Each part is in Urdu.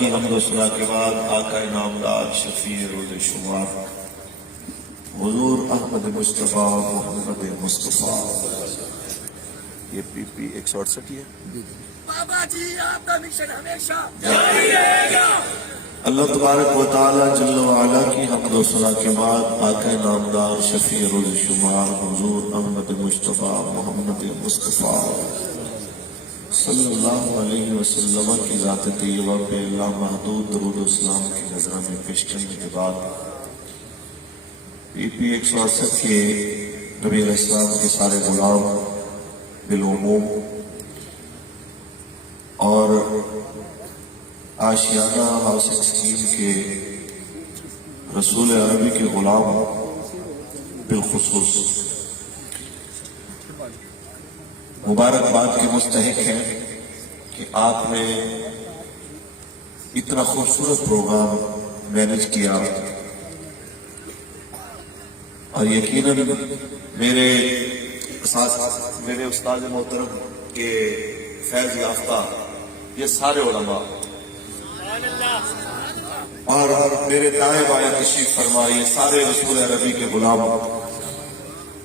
کی حمد و ثنا کے بعد آقا نامدار شفیع روز شمار حضور احمد مصطفیٰ محمد مصطفیٰ. یہ پی پی 168 ہے. بابا جی آپ کا مشن ہمیشہ جاری رہے گا. اللہ تبارک و تعالی جل وعلا کی حمد و ثنا کے بعد آقا نامدار شفیع روز شمار حضور احمد مصطفیٰ محمد مصطفیٰ صلی اللہ علیہ وسلم کی ذات طیبہ پہ لامحدود درود و اسلام کی نذرانے پیش کرنے کے بعد پی پی 168 کے نبی علیہ السلام کے سارے غلام بالعموم اور آشیانہ حاصل اسکیم کے رسول عربی کے غلام بالخصوص مبارکباد کے مستحق ہیں کہ آپ نے اتنا خوبصورت پروگرام مینیج کیا اور یقیناً میرے استاد محترم کے فیض یافتہ یہ سارے علماء اور میرے دائیں بائیں تشریف فرما یہ سارے رسول عربی کے غلام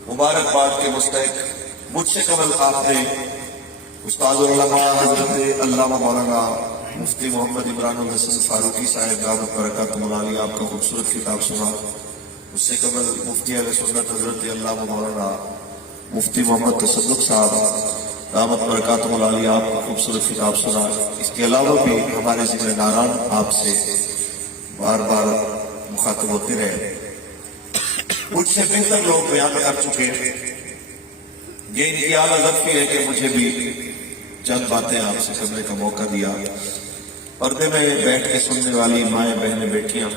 مبارکباد کے مستحق. مجھ سے قبل آپ نے استاد العلماء حضرت علامہ مولانا مفتی محمد عمران الحسن فاروقی صاحب دامت برکاتہ عالیہ آپ کا خوبصورت کتاب سنا. اس سے قبل مفتی اہل سنت حضرت علامہ مولانا مفتی محمد تصدق صاحب دامت برکاتہ عالیہ آپ کا خوبصورت کتاب سنا. اس کے علاوہ بھی ہمارے ذمہ داران آپ سے بار بار مخاطب ہوتے رہے. مجھ سے بہتر لوگ بیان کر چکے ہیں. یہ ان کی اعلیٰ ضبطی ہے کہ مجھے بھی چند باتیں آپ سے کرنے کا موقع دیا. پردے میں بیٹھ کے سننے والی مائیں بہنیں بیٹھیاں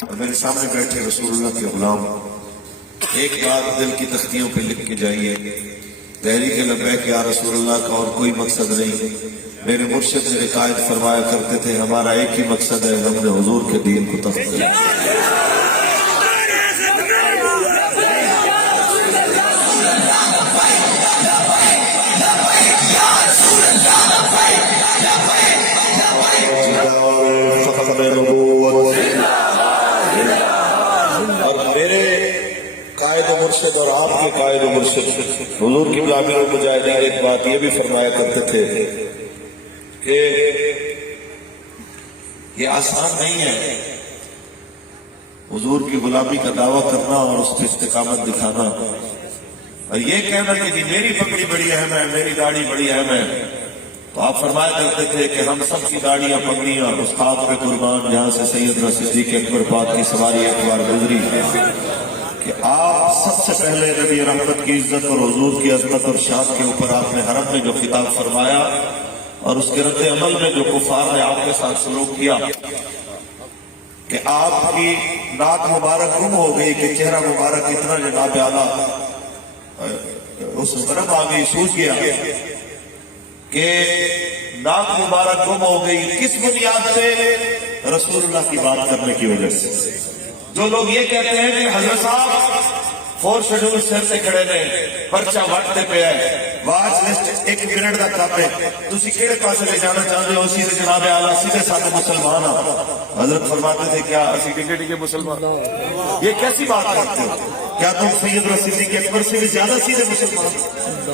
اور میرے سامنے بیٹھے رسول اللہ کے غلام ایک بات دل کی تختیوں پہ لکھ کے جائیے. تحریک لبیک یا رسول اللہ کا اور کوئی مقصد نہیں. میرے مرشد میرے قائد فرمایا کرتے تھے ہمارا ایک ہی مقصد ہے ہم نے حضور کے دین کو تخت دیا. اور میرے قائد و مرشد اور آپ کے قائد و مرشد حضور کی غلامی اور مجاہدین ایک بات یہ بھی فرمایا کرتے تھے کہ یہ آسان نہیں ہے حضور کی غلامی کا دعویٰ کرنا اور اس پہ استقامت دکھانا اور یہ کہنا کہ جی میری پگڑی بڑی اہم ہے میری داڑھی بڑی اہم ہے. تو آپ فرمایا کرتے تھے کہ ہم سب کی داڑیاں پگڑیاں اس خواب پہ قربان جہاں سے سیدنا صدیق اکبر پاک کی سواری ایک بار گزری کہ آپ سب سے پہلے نبی رحمت کی عزت اور حضور کی عظمت اور شان کے اوپر آپ نے حرم میں جو خطاب فرمایا اور اس کے رد عمل میں جو کفار نے آپ کے ساتھ سلوک کیا کہ آپ کی ناک مبارک گم ہو گئی کہ چہرہ مبارک اتنا جناب اعلیٰ اس طرف آ گئی سوچ گیا کہ ناک مبارک گم ہو گئی کس بنیاد سے رسول اللہ کی بات کرنے کی وجہ سے. جو لوگ یہ کہتے ہیں کہ حضرت صاحب 4 شیڈول سر سے کھڑے نے پرچہ وقت پہ ہے واچ لسٹ 1 منٹ کا کام ہے تسی کہڑے پاسے لے جانا چاہتے ہو سیدھے جناب اعلیٰ سیدھے سادے مسلمان ہیں. حضرت فرماتے تھے کیا اسی ٹکے مسلمان یہ کیسی بات کرتے ہو؟ کیا تم سیدنا صدیق اکبر سے بھی زیادہ سیدھے مسلمان؟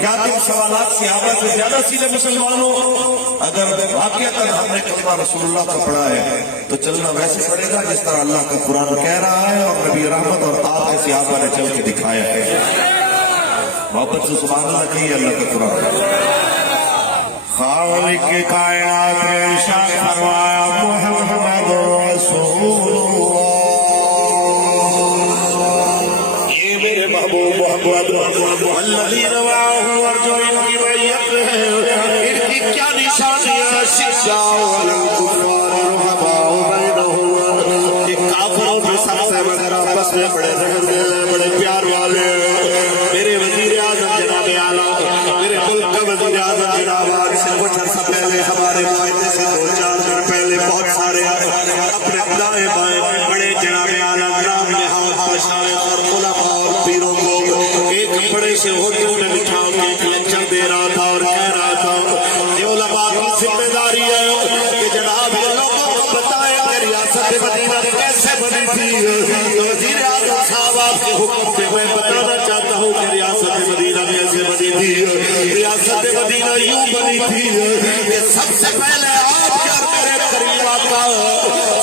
کیا تم سوالات صحابہ سے زیادہ سیدھے مسلمان ہو؟ اگر واقعتاً ہم نے کلمہ رسول اللہ کا پڑھا ہے تو چلنا ویسے پڑے گا جس طرح اللہ کا قرآن کہہ رہا ہے اور نبی رحمت اور آپ کے صحابہ نے چل کے دکھایا ہے. محبت سے سبحان اللہ کہیے اللہ کا قرآن. خالق کائنات نے ارشاد فرمایا محمد رسول اللہ. یہ میرے محبوب محمد والذین معه اور جو ان کی بیعت ہے ان کی کیا نشانیاں شجاع والکفار رحماء بینہم کہ کافروں کے ساتھ مگر آپس میں بڑے رحم بڑے پیار والے. میرے وزیر اعظم جناب اعلیٰ میرے ملک کا وزیر اعظم جناب کچھ عرصہ پہلے ہمارے معاہدے سے 2-4 دن پہلے بہت سارے اپنے دائیں بائیں بڑے جناب اعلیٰ نام نہاد مشائخ اور علماء اور پیروں کو ایک بڑے سے ہوٹل میں بٹھا کے ایک لیکچر دے رہا تھا اور کہہ رہا تھا یہ علماء کی ذمہ داری ہے کہ جناب یہ لوگوں کو بتائیں کہ ریاست مدینہ کیسے بنی تھی. وزیر اعظم صاحب آپ کے حکم سے میں بتانا چاہتا ہوں کہ ریاست مدینہ کیسے بنی تھی. ریاست مدینہ یوں بنی تھی کہ سب سے پہلے آپ کے اور میرے قریب آقا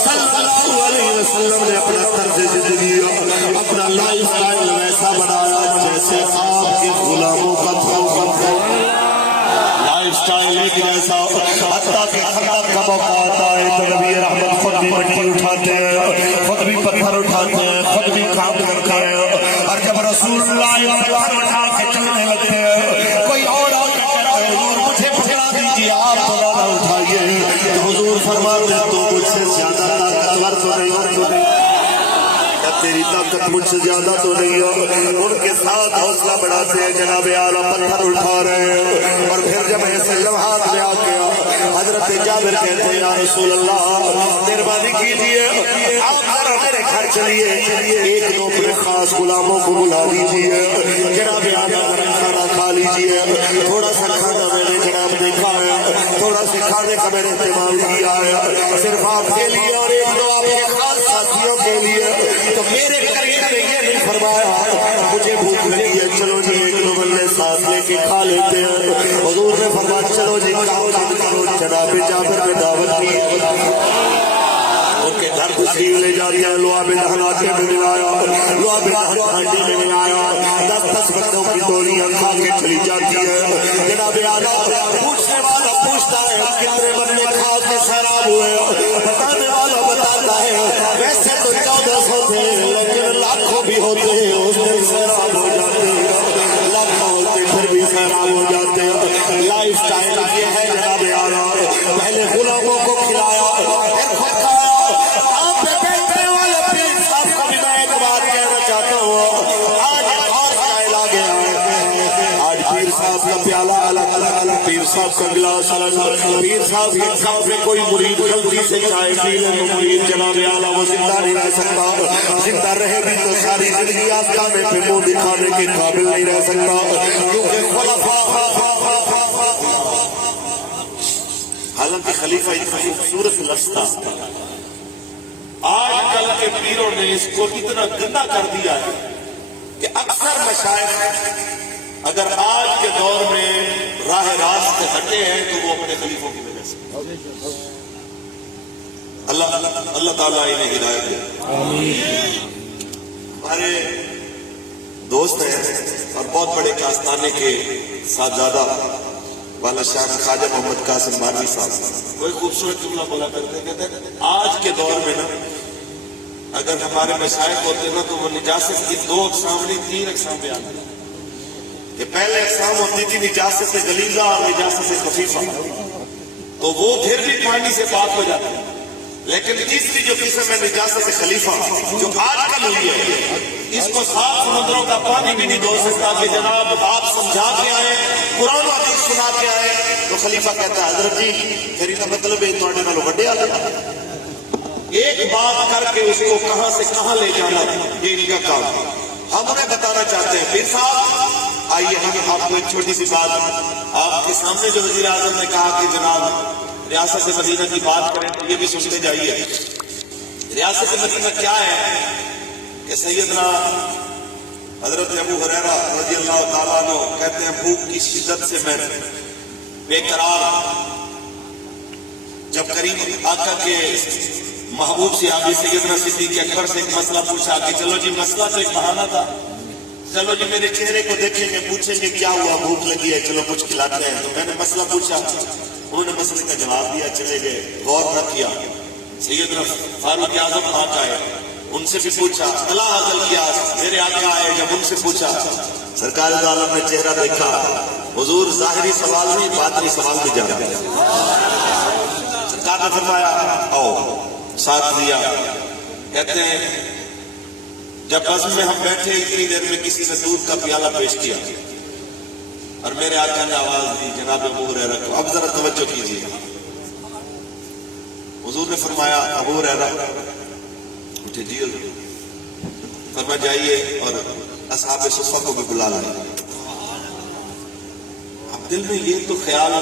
صلی اللہ علیہ وسلم نے اپنا طرز زندگی اپنا لائف سٹائل ویسا بنایا جیسے آپ کے غلاموں کا تھا. لائف سٹائل ایک جیسا حتیٰ کہ خندق کا موقع آتا ہے تو نبی رحمت خود بھی مٹی اٹھاتے ہیں خود بھی پتھر اٹھاتے ہیں خود بھی کام کرتے ہیں. اور جب رسول اللہ پتھر اٹھا کے چلنے لگتے ہیں کوئی اور آ کے کہتا ہے حضور مجھے پکڑا دیجیے آپ تو نہ اٹھائیے تو حضور فرماتے تو مجھ سے زیادہ طاقتور تو نہیں اور تیری طاقت مجھ سے زیادہ تو نہیں ہے. ان کے ساتھ حوصلہ بڑھاتے ہیں جناب اعلیٰ پتھر اٹھا رہے ہیں. اور پھر جب ایسے لمحات میں آ گیا حضرت جابر کہتے ہیں یا رسول اللہ مہربانی کیجیے آپ ذرا میرے گھر چلیے 1-2 اپنے خاص غلاموں کو بلا لیجیے جناب اعلیٰ کھانا کھا لیجیے. تھوڑا سا کھانا میں نے جناب دیکھا ہے تھوڑا سا کھانے کا میں نے استعمال کیا ہے صرف آپ کے لیے اور 1-2 آپ کے خاص ساتھیوں کے لیے. تو میرے قریب نے یہ نہیں فرمایا مجھے بھوک لگی ہے چلو جی 1-2 بندے ساتھ لے کے کھا لیتے ہیں. حضور نے فرمایا چلو جی کرو جناب جابر میں دعوت کی ان کے گھر تشریف لے جاتے ہیں. لعاب دہن آٹے میں ملایا لعاب دہن ہانڈی میں ملایا 10-10 بندوں کی ٹولیاں کھا کے چلی جاتی ہے. جناب اعلیٰ پوچھنے والا پوچھتا ہے کتنے بندے کھا کے سیراب ہوئے بتانے والا بتاتا ہے ویسے تو 1400 تھے لیکن لاکھوں بھی ہوتے ہیں اس دن سیراب ہو جاتے ہیں لاکھوں ہوتے پھر بھی سیراب ہو جاتے ہیں. لائف سٹائل یہ ہے جناب اعلیٰ پہلے غلاموں کو کھلایا پھر خود کھایا. آپ پہ بیٹھنے والے پیر صاحب کو بھی میں ایک بات کہنا چاہتا ہوں آج ایک اور سٹائل آ گیا ہے. آج پیر صاحب کا پیالہ الگ پیر صاحب کا گلاس الگ پیر صاحب کے کپ میں کوئی مرید غلطی سے چائے پی لے تو مرید جناب اعلیٰ وہ زندہ نہیں رہ سکتا. زندہ رہے بھی تو ساری زندگی آستانے پہ منہ دکھانے کے قابل نہیں رہ سکتا کیونکہ خلفاء حالانکہ خلیفہ ایک خوبصورت لفظ تھا. آج کل کے پیروں نے اس کو اتنا گندا کر دیا ہے کہ اکثر مشائخ اگر آج کے دور میں راہ راست سے ہٹے ہیں تو وہ اپنے خلیفوں کی وجہ سے. اللہ تعالیٰ انہیں ہدایت دے. ہمارے دوست ہیں اور بہت بڑے کاستانے کے صاحبزادہ والا شاہ خواجہ محمد قاسم مانوی صاحب کوئی خوبصورت جملہ بولا کرتے کہتے ہیں آج کے دور میں نا اگر ہمارے مشائخ ہوتے نا تو وہ نجاست کی 2 اقسام نہیں 3 اقسام بیان کرتے. کہ پہلے اقسام ہوتی تھی نجاست غلیظہ اور نجاست خفیفہ تو وہ پھر بھی پانی سے پاک ہو جاتے ہیں. لیکن تیسری جو قسم ہے نجاست خلیفہ جو آج کل ہوئی ہے اس کو صاف سمندروں کا پانی بھی نہیں دھو سکتا کہ جناب آپ سمجھا کے آئے قرآن حدیث سنا کے آئے تو خلیفہ کہتا ہے حضرت جی پھر یہ مطلب ہے تھوڑے نال وڈے آ ایک بات کر کے اس کو کہاں سے کہاں لے جانا یہ ان کا کام. ہم انہیں بتانا چاہتے ہیں پیر صاحب آئیے ہم آپ کو ایک چھوٹی سی بات آپ کے سامنے جو وزیر اعظم نے کہا کہ جناب ریاست مدینہ کی بات کریں تو یہ بھی سنتے جائیے. ریاست مدینہ کیا ہے کہ سیدنا حضرت ابو ہریرہ رضی اللہ تعالیٰ عنہ کہتے ہیں بھوک کی شدت سے میں بے قرار جب کریم آقا کے محبوب صحابی سیدنا صدیق اکبر سے ایک مسئلہ پوچھا کہ چلو جی مسئلہ تو ایک بہانہ تھا، چلو جی میرے چہرے کو دیکھیں گے، پوچھیں گے کیا ہوا، بھوک لگی ہے، چلو کچھ کھلاتے ہیں. تو میں نے مسئلہ پوچھا، انہوں نے مسئلے کا جواب دیا، چلے گئے، غور نہ کیا. سیدنا فاروق اعظم آقا آئے، ان سے بھی پوچھا، اللہ عزل کیا، میرے آقا آئے، جب ان سے پوچھا، سرکار عالم نے چہرہ دیکھا، حضور ظاہری سوال نہیں باطنی سوال بھی جانا ہے. سرکار نے فرمایا آؤ، ساتھ لیا. کہتے ہیں جب بس میں ہم بیٹھے اتنی دیر میں کسی نے دودھ کا پیالہ پیش کیا اور میرے آقا نے آواز دی، جناب ابو ہریرہ کو. اب ذرا توجہ کیجیے. حضور نے فرمایا ابو ہریرہ اٹھے، جی فرما جائیے اور اصحاب صفہ کو بھی بلا لائیں. اب دل میں یہ تو خیال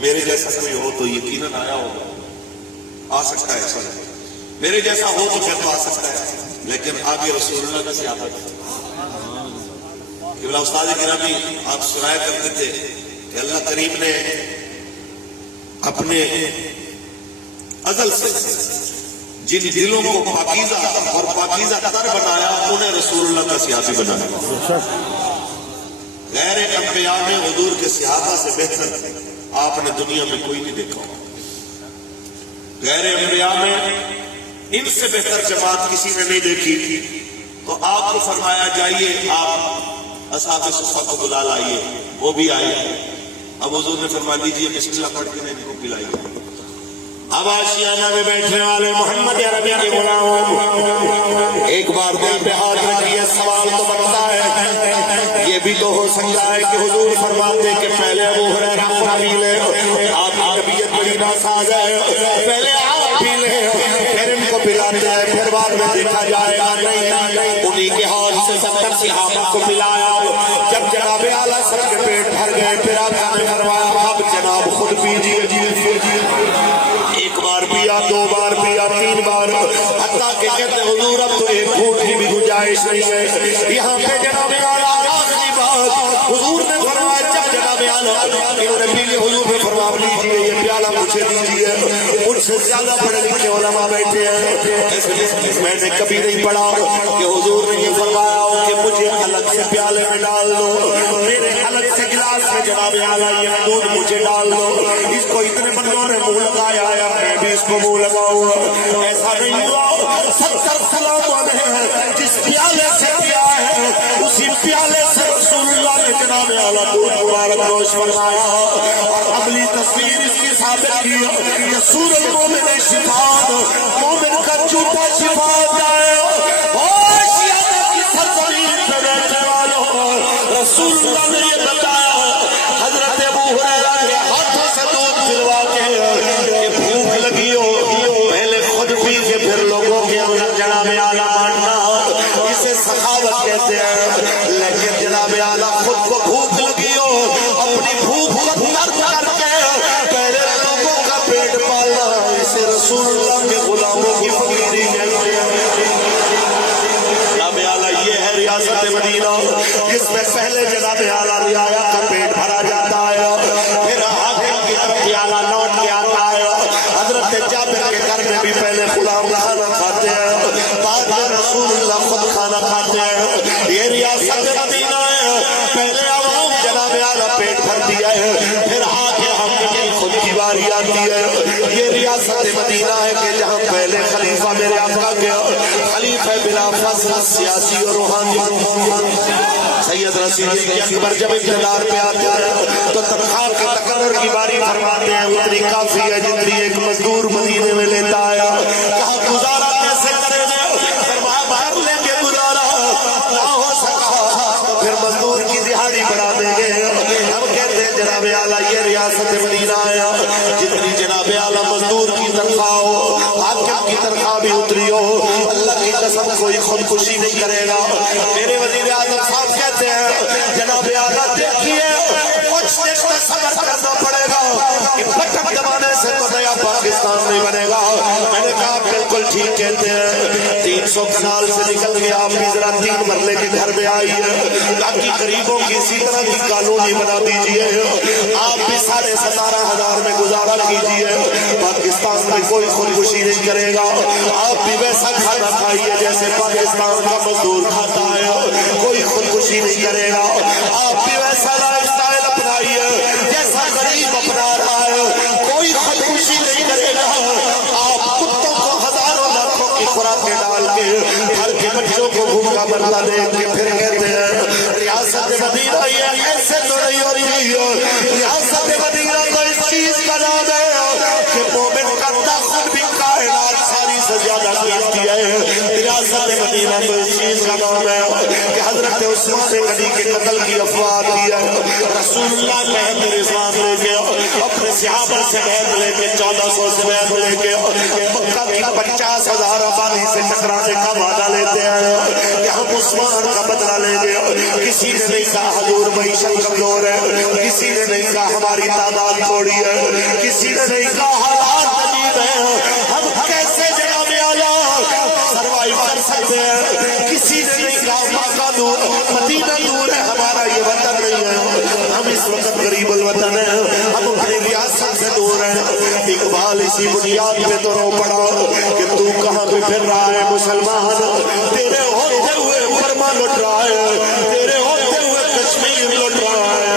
میرے جیسا کوئی ہو تو یقیناً آیا ہوگا، آ سکتا ہے سر، میرے جیسا ہو تو پھر تو آ سکتا ہے، لیکن آگے رسول اللہ کا صحابت کہ استاد گرامی آپ سنایا کرتے تھے کہ اللہ کریم نے اپنے ازل سے جن دلوں کو پاکیزہ اور پاکیزہ تر بنایا انہیں رسول اللہ کا صحابی بنایا. غیر انبیاء میں حضور کے صحابہ سے بہتر آپ نے دنیا میں کوئی نہیں دیکھا. غیر انبیاء میں ان سے بہتر جماعت کسی نے نہیں دیکھی. تو آپ کو فرمایا جائیے آپ اصحاب صفہ کو بلا لائیے، وہ بھی آئے. اب حضور نے فرما دیجیے بسم اللہ پڑھ کے ان کو پلائیے. اب آشیانہ میں بیٹھنے والے محمد عربی کے غلام ایک بار دل پہ ہاتھ رکھیے. سوال تو بنتا ہے، یہ بھی تو ہو سکتا ہے کہ حضور فرماتے کہ پہلے ابو ہریرہ کو پی لے، آپ کی طبیعت بڑی ناساز ہے، پہلے آپ پی لے پھر ان کو پلاتے ہیں، پھر بعد میں دیکھا جائے گا. نہیں، انہی کے ہاتھ سے 70 صحابہ کو پلایا. جب جناب اعلیٰ سب کے پیٹ بھر گئے پھر آپ نے فرمایا اب جناب خود پیجیے. ایک بار پیا، دو بار پیا، تین بار، حتیٰ کہ کہتے حضور اب تو ایک گھونٹ کی بھی گنجائش نہیں ہے. یہاں پہ جناب اعلیٰ آخری بات حضور نے فرمایا جب جناب اعلیٰ انہوں نے پی لیے، حضور نے فرما لیجیے یہ پیالہ مجھے دیجیے. مجھ سے زیادہ پڑھے لکھے علماء بیٹھے ہیں، میں نے کبھی نہیں پڑھا کہ حضور نے یہ فرمایا ہو کہ مجھے الگ سے پیالے میں ڈال دو، میرے الگ سے گلاس میں جناب اعلیٰ یہ دودھ مجھے ڈال دو. اس کو اتنے بندوں نے منہ لگایا ہے، میں بھی اس کو منہ لگاؤں. ایسا نہیں ہوا. 70 غلاموں نے جس پیالے سے پیا ہے اسی پیالے سے رسول اللہ نے جناب اعلیٰ دودھ مبارک نوش فرمایا. اور اگلی تصویر اس کی ثابت کی کہ سور المومن شفاعت، مومن کا جوتا شفاعت جائے. رسول اللہ نے یہ بتایا حضرت ابو ہریرہ کے ہاتھوں سے دودھ پلوا کے بھوک لگی ہو پہلے خود پی کے پھر لوگوں کے اندر جناب اعلیٰ بانٹنا، اسے سخاوت کہتے ہیں. لیکن جناب اعلیٰ خود کو بھوک لگی ہو اپنی بھوک کو ترک کر کے پہلے لوگوں کا پیٹ پالنا، اسے رسول اللہ کے غلاموں کی فقیری کہتے ہیں. جناب اعلیٰ یہ ہے ریاست مدینہ جس میں پہلے جناب اعلیٰ رعایا کا پیٹ بھرا جاتا ہے، پھر حاکم کی طرف اعلیٰ لوٹ کے آتا ہے. حضرت جابر کے گھر میں بھی پہلے غلام کھانا کھاتے ہیں، بعد میں رسول اللہ خود کھانا کھاتے ہیں. یہ ریاست مدینہ ہے، پہلے عوام جناب اعلیٰ پیٹ بھرتی ہے، پھر آگے ہم کی خود کی باری آتی ہے. یہ ریاست مدینہ ہے کہ جہاں پہلے خلیفہ میرے آقا کے خلیفہ بلا فضل سیاسی اور روحانی سید رسول اکبر جب اقتدار پہ آتے ہیں تو تنخواہ کے تقرر کی باری فرماتے ہیں اتنی کافی ہے جتنی ایک مزدور مدینے میں لیتا ہے. کہاں گزارا کیسے کرے گا، باہر لے کے گزارا نہ ہو سکا تو پھر مزدور کی دہاڑی بڑھا دیں گے. ہم کہتے ہیں جناب اعلیٰ یہ ریاست مدینہ ہے، جتنی جناب اعلیٰ مزدور کی تنخواہ ہو، حاکم کی تنخواہ بھی اتری ہو، اللہ کی قسم کوئی خودکشی نہیں کرے گا. میرے وزیر اعظم صاحب کہتے ہیں جناب اعلیٰ دیکھیے کچھ دیر تک صبر کرنا پڑے گا کہ بٹن دبانے سے تو نیا پاکستان نہیں بنے گا. میں نے کہا بالکل ٹھیک کہتے ہیں. 3 سو کنال سے نکل گیا، آپ بھی ذرا 3 مرلے کے گھر میں آئیے، باقی غریبوں کی اسی طرح کی کالونی بنا دیجئے، آپ بھی 17,500 میں گزارا کیجئے، پاکستان میں کوئی خودکشی نہیں کرے گا، آپ بھی ویسا کھانا کھائیے جیسے پاکستان کا مزدور کھاتا ہے، کوئی خودکشی نہیں کرے گا، آپ بھی ویسا لائف سٹائل اپنائیے جیسا غریب اپنا رہا ہے، کوئی خودکشی نہیں کرے گا، آپ کتوں کو ہزاروں لاکھوں کی خوراکیں ڈال کے گھر کے بچوں کو بھوکا مرتا دیکھ کے پھر کہتے ہیں ریاست مدینہ یہ ایسے تو نہیں ہو رہی ہے، ریاست مدینہ تو اس چیز کا نام ہے کہ مومن کا خود بھی کائنات ساری سے زیادہ قیمتی ہے، ریاست مدینہ تو اس چیز کا نام ہے کہ حضرت عثمان غنی کے قتل کی افواہ آتی ہے، رسول اللہ نے میرے سامنے کے اپنے صحابہ سے بیعت لے کے 1400 سے بیعت لے کے مکہ کی 50,000 آبادی سے ٹکرانے کا وعدہ لیتے ہیں کہ ہم عثمان کا بدلہ لیں گے، کسی نے نہیں کہا حضور معیشت کمزور ہے، کسی نے نہیں کہا ہماری تعداد تھوڑی ہے، کسی نے نہیں کہا حالات عجیب ہیں، ہم کیسے جناب اعلیٰ سروائیو کر سکتے ہیں، کسی نے نہیں کہا مکہ دور مدینہ دور ہے، ہمارا یہ وطن نہیں ہے، ہم اس وقت غریب الوطن ہیں، ہم اپنی ریاست سے دور ہیں۔ اقبال اسی بنیاد پہ تو رو پڑا کہ تو کہاں پہ پھر رہا ہے مسلمان، تیرے ہوتے ہوئے برما لٹ رہا ہے، تیرے ہوتے ہوئے کشمیر لٹ رہا ہے،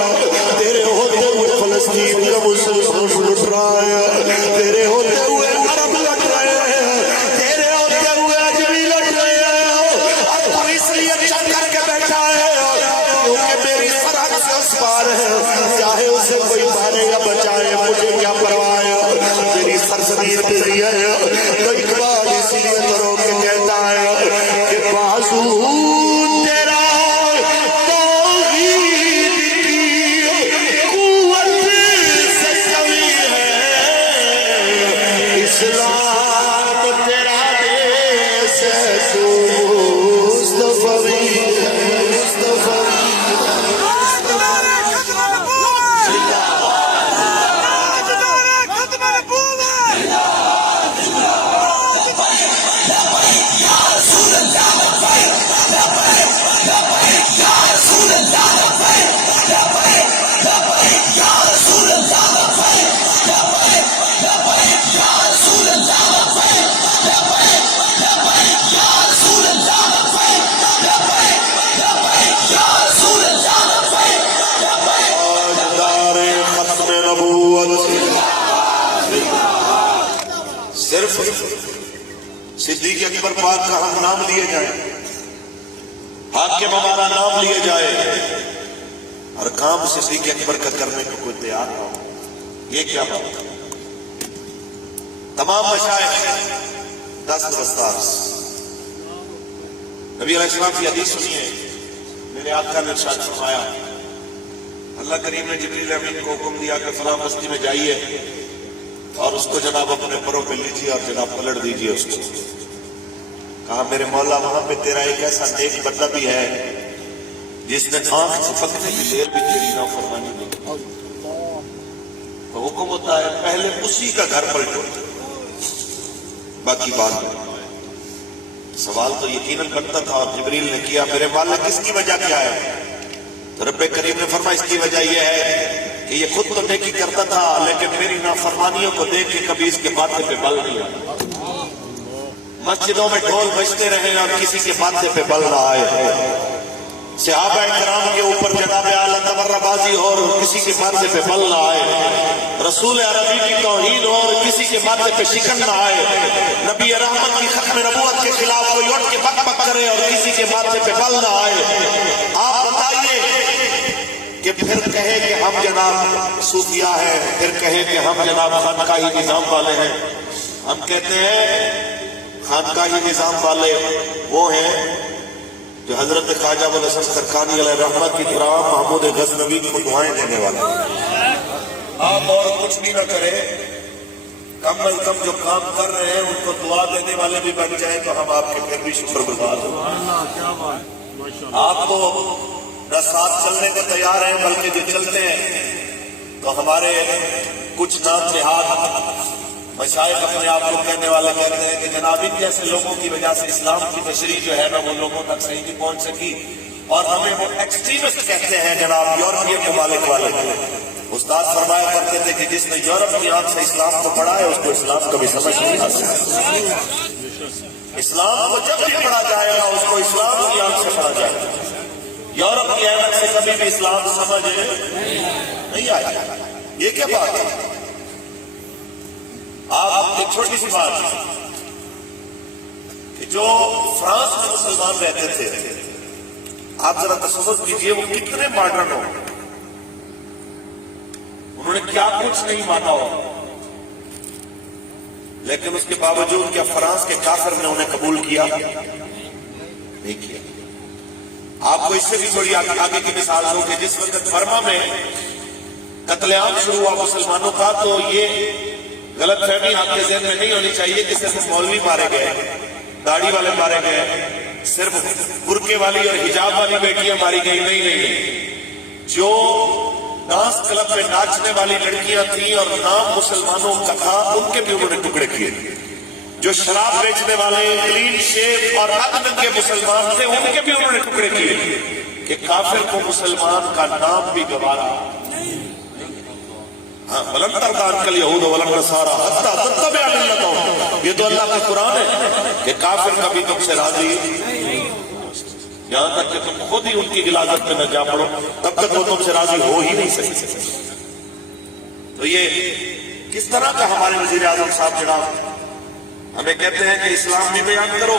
تیرے ہوتے ہوئے فلسطین کا مسلمان لٹ رہا ہے، تیرے ہوتے ہوئے عرب لٹ رہے ہیں، تیرے ہوتے ہوئے اجمی لٹ رہے ہیں، اب تو اس لیے چل کر کے بیٹھا ہے کیونکہ میری سرحد سے اس پار ہے، چاہے اسے کوئی مارے یا بچائے مجھے کیا پرواہ ہے، میری سرزمین پہ رہی ہے۔ تو اقبال اسی لیے تو رو کے کہتا ہے کہ بازو تیرا توحید کی قوت سے قوی ہے، اسلام تیرا دیس ہے تو مصطفی ہے، مصطفی صرف صدیق اکبر پاک کا ہم نام لیے جائیں، حاکم ہمارا نام لیے جائے اور کام صدیق اکبر کا کرنے کو کوئی تیار نہ ہو، یہ کیا بات ہے؟ تمام مشائخ 10 رفتار، نبی علیہ السلام کی حدیث سنیے، میرے آقا نے ارشاد فرمایا، اللہ کریم نے جبریل امین کو حکم دیا کہ فلاں بستی میں جائیے اور اس کو جناب اپنے پروں پہ لیجیے اور جناب پلٹ دیجیے اس کو۔ کہا میرے مولا وہاں پہ تیرا ایک ایسا نیک بندہ بھی ہے جس نے آنکھ چھپکنے کی دیر بھی تیری نافرمانی نہیں، تو حکم ہوتا ہے پہلے اسی کا گھر پلٹو، باقی بات میں۔ سوال تو یقیناً بنتا تھا اور جبریل نے کیا، میرے مالک اس کی وجہ کیا ہے؟ تو رب کریم نے فرمایا اس کی وجہ یہ ہے کہ یہ خود تو نیکی کرتا تھا لیکن میری نافرمانیوں کو دیکھ کے کبھی اس کے ماتھے پہ بل نہیں آیا، مسجدوں میں ڈھول بجتے رہے اور کسی کے ماتھے پہ بل نہ آئے، صحابہ کرام کے اوپر جناب اعلیٰ تبرہ بازی ہو اور کسی کے ماتھے پہ بل نہ آئے، رسول عربی کی توہین ہو اور کسی کے ماتھے پہ شکن نہ آئے، نبی رحمت کی ختم نبوت کے خلاف کوئی اٹھ کے بک بک کرے اور کسی کے ماتھے پہ بل نہ آئے۔ آپ بتائیے کہ پھر کہے کہ ہم جناب صوفیاء ہیں، پھر کہے کہ ہم جناب خانقاہی نظام والے ہیں، ہم کہتے ہیں خانقاہی نظام والے وہ ہیں جو حضرت خواجہ ابوالحسن سرکانی علیہ رحمت کی طرح محمود غزنوی کو دعائیں دینے والے۔ آپ اور کچھ بھی نہ کریں، کم از کم جو کام کر رہے ہیں ان کو دعا دینے والے بھی بن جائیں تو ہم آپ کے پھر بھی شکر گزار ہوں۔ آپ کو نہ ساتھ چلنے کو تیار ہیں بلکہ جو چلتے ہیں تو ہمارے کچھ نام نہاد مشائخ اپنے آپ کو کہنے والے کہتے ہیں کہ جناب ان جیسے لوگوں کی وجہ سے اسلام کی تشریح جو ہے نا وہ لوگوں تک صحیح نہیں پہنچ سکی، اور ہمیں وہ ایکسٹریمسٹ کہتے ہیں جناب یورپین ممالک والے۔ استاد فرمایا کرتے تھے کہ جس نے یورپ کی آنکھ سے اسلام کو پڑھا ہے اس کو اسلام کبھی سمجھ نہیں آ سکتا۔ اسلام کو جب بھی پڑھا جائے گا اس کو اسلام کی آنکھ سے پڑھا جائے گا، یورپ کی آنکھ سے کبھی بھی اسلام سمجھ نہیں آئے گا۔ یہ کیا بات ہے؟ آپ ایک چھوٹی سی بات کہ جو فرانس میں مسلمان رہتے تھے، آپ ذرا تصور کیجئے وہ کتنے ماڈرن ہو، انہوں نے کیا کچھ نہیں مانا ہو، لیکن اس کے باوجود کیا فرانس کے کافر نے انہیں قبول کیا؟ نہیں کیا۔ آپ کو اس سے بھی تھوڑی آگے کی مثال ہو کہ جس وقت برما میں قتل عام شروع ہوا مسلمانوں کا، تو یہ غلط فہمی آپ کے ذہن میں نہیں ہونی چاہیے کہ صرف مولوی مارے گئے، داڑھی والے مارے گئے، صرف برقعے والی اور حجاب والی بیٹیاں ماری گئی۔ نہیں، جو ڈانس کلب میں ناچنے والی لڑکیاں تھیں اور نام مسلمانوں کا تھا ان کے بھی انہوں نے ٹکڑے کیے۔ جو شراب بیچنے والے کلین شیو اور اد ننگے مسلمان تھے ان کے بھی انہوں نے ٹکڑے کیے کہ کافر کو مسلمان کا نام بھی گوارا۔ ولن ترضى عنك اليهود ولا النصارى حتى تتبع ملتهم، یہ تو اللہ کا قرآن ہے کہ کافر کبھی تم سے راضی یہاں تک کہ تم خود ہی ان کی غلاظت میں نہ جا پڑو تب تک وہ تم سے راضی ہو ہی نہیں سکتے۔ تو یہ کس طرح کا ہمارے وزیر اعظم صاحب جناب ہمیں کہتے ہیں کہ اسلام میں بیان کرو۔